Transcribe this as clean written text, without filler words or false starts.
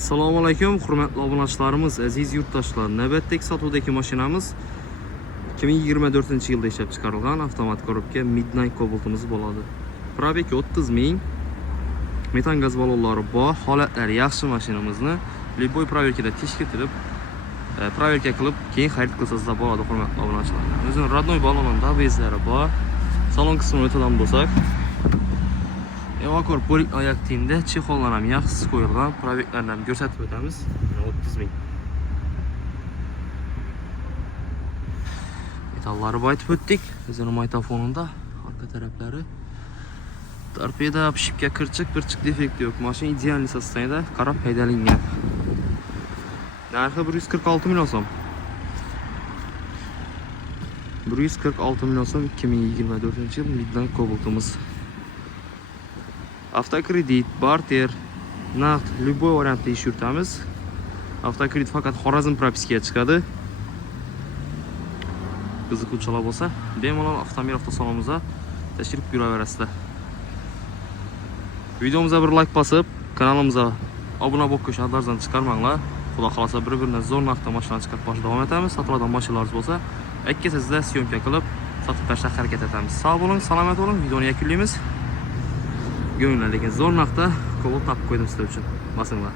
Assalomu alaykum, hurmatli obunachilarimiz, aziz yurtdoshlar. Navbatdagi sotuvdagi mashinamiz 2024-yilda ishlab chiqarilgan avtomat korobka Midnight Cobalt'imiz bo'ladi. Probeg 30 ming. Metan gaz ballonlari bor, holatlari yaxshi mashinamizni любой proverkada tekshirib, proverka qilib, keyin xarid qilsangiz bo'ladi, hurmatli obunachilar. O'zining родной ballonida bezlari bor. Salon qismini o'tadan bo'lsak, Evakor polik oyoq tiyinda chexollar ham yaxshi qo'yilgan, probeglarni ham ko'rsatib o'tamiz. 30 ming. Metallari aytib o'tdik. O'zining maytofonida orqa taraflari torpeda, pishibga kirchiq defekt yo'q. Mashina ideal sostoyanida qarab haydalingan. Narxi 146 million so'm. 146 million so'm 2024-yil Midnight Cobalt'imiz. Avtokredit, barter, naqd, любой variantda ish yuritamiz. Avtokredit faqat Xorazm propiskaga chiqadi. Qiziquvchilar bo'lsa, bemalol Avtomir avtosalonimizga tashrif buyuraverasizlar. Videomizga bir like bosib, kanalimizga obuna bo'lib qo'shinglardan chiqarmanglar. Xudo xolasa bir-biridan zo'r narxda mashina chiqarib boshida davom etamiz. Sotiladigan mashinalar bo'lsa, ikkisizda syomka qilib, sotib tashlashga harakat etamiz. Sog' bo'ling, salomat bo'ling. Videoni yakunlaymiz. Lekin zo'r narxda Cobalt topib qo'ydim sizlar uchun. Basinglar.